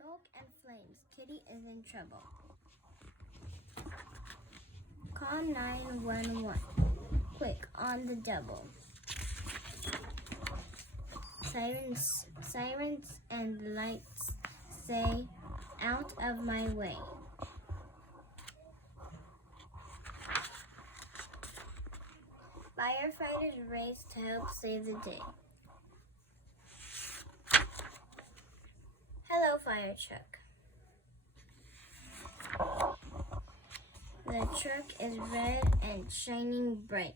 Smoke and flames. Kitty is in trouble. Call 911. Quick, on the double. Sirens and lights say, out of my way. Firefighters race to help save the day. Hello, fire truck. The truck is red and shining bright.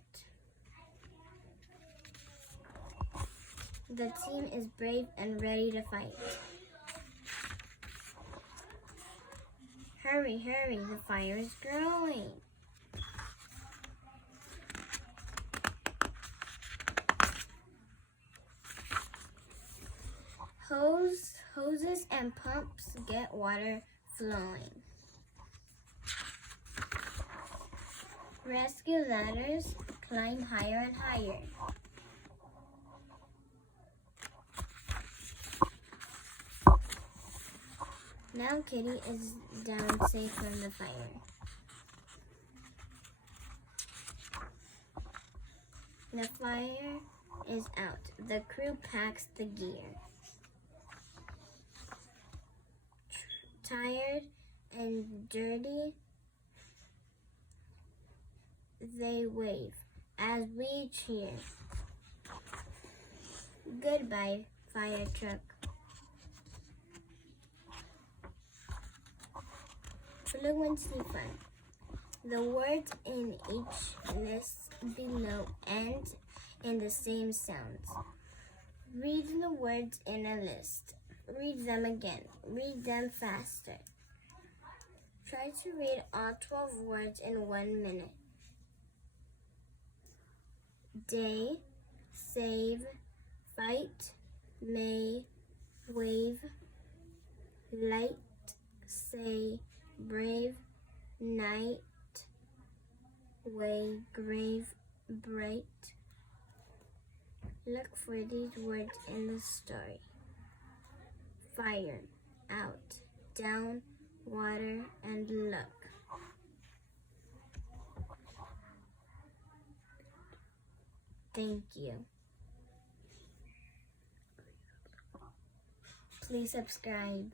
The team is brave and ready to fight. Hurry, hurry, the fire is growing. Hoses and pumps get water flowing. Rescue ladders climb higher and higher. Now Kitty is down safe from the fire. The fire is out. The crew packs the gear. Tired and dirty, they wave as we cheer. Goodbye, fire truck. Fluency fun. The words in each list below end in the same sounds. Read the words in a list. Read them again. Read them faster. Try to read all 12 words in 1 minute. Day, save, fight, may, wave, light, say, brave, night, way, grave, bright. Look for these words in the story. Fire, out, down, water, and look. Thank you. Please subscribe.